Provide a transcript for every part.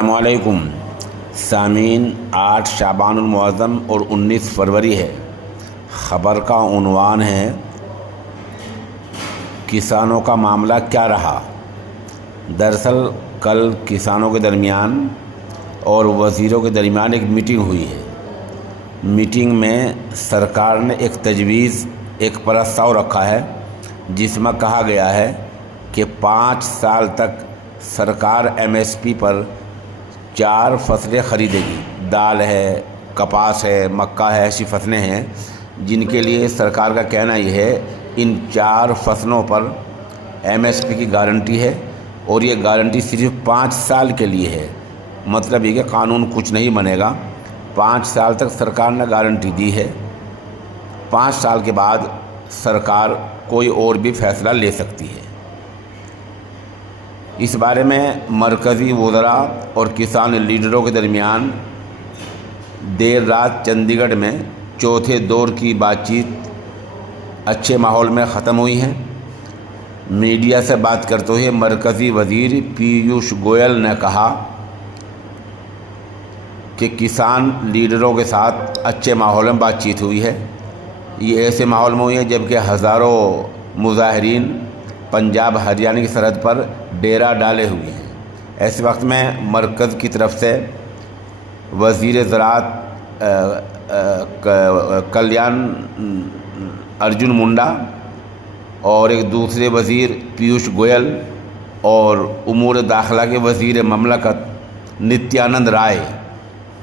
अस्सलामुअलैकुम सामीन। 8 शाबानुल मुअज़्ज़म और 19 फरवरी है। ख़बर का उन्वान है किसानों का मामला क्या रहा। दरअसल कल किसानों के दरमियान और वज़ीरों के दरमियान एक मीटिंग हुई है। मीटिंग में सरकार ने एक प्रस्ताव रखा है जिसमें कहा गया है कि 5 साल तक सरकार MSP पर 4 फसलें ख़रीदेगी। दाल है, कपास है, मक्का है, ऐसी फसलें हैं जिनके लिए सरकार का कहना यह है इन 4 फसलों पर MSP की गारंटी है और ये गारंटी सिर्फ 5 साल के लिए है। मतलब ये कि कानून कुछ नहीं बनेगा। 5 साल तक सरकार ने गारंटी दी है। 5 साल के बाद सरकार कोई और भी फैसला ले सकती है। इस बारे में मरकज़ी वज़रा और किसान लीडरों के दरमियान देर रात चंडीगढ़ में चौथे दौर की बातचीत अच्छे माहौल में ख़त्म हुई है। मीडिया से बात करते हुए मरकज़ी वज़ीर पीयूष गोयल ने कहा कि किसान लीडरों के साथ अच्छे माहौल में बातचीत हुई है। ये ऐसे माहौल में हुई है जबकि हज़ारों मुज़ाहिरीन पंजाब हरियाणा की सरहद पर डेरा डाले हुए हैं। ऐसे वक्त में मरकज़ की तरफ से वज़ीर ज़राअत कल्याण अर्जुन मुंडा और एक दूसरे वज़ीर पीयूष गोयल और उमूर दाखिला के वज़ीर ममलकत नित्यानंद राय,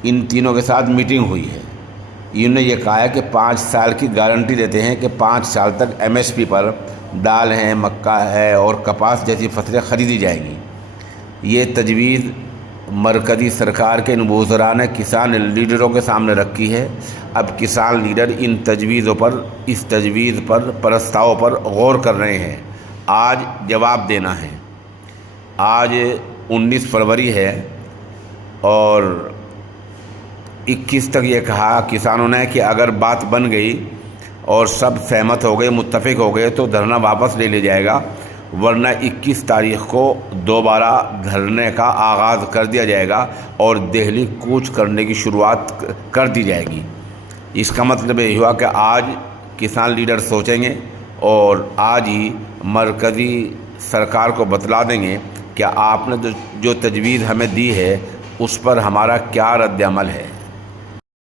इन तीनों के साथ मीटिंग हुई है। इन्होंने ये कहा है कि 5 साल की गारंटी देते हैं कि 5 साल तक MSP पर दाल है, मक्का है और कपास जैसी फसलें ख़रीदी जाएंगी। ये तजवीज़ मरकज़ी सरकार के इन वज़रा ने किसान लीडरों के सामने रखी है। अब किसान लीडर इस तजवीज़ पर प्रस्ताव पर गौर कर रहे हैं। आज जवाब देना है। आज 19 फरवरी है और 21 तक ये कहा किसानों ने कि अगर बात बन गई और सब सहमत हो गए, मुत्तफ़िक हो गए तो धरना वापस ले लिया जाएगा, वरना 21 तारीख़ को दोबारा धरने का आगाज़ कर दिया जाएगा और दिल्ली कूच करने की शुरुआत कर दी जाएगी। इसका मतलब ये हुआ कि आज किसान लीडर सोचेंगे और आज ही मरकज़ी सरकार को बतला देंगे कि आपने जो तजवीज़ हमें दी है उस पर हमारा क्या रद्द अमल है।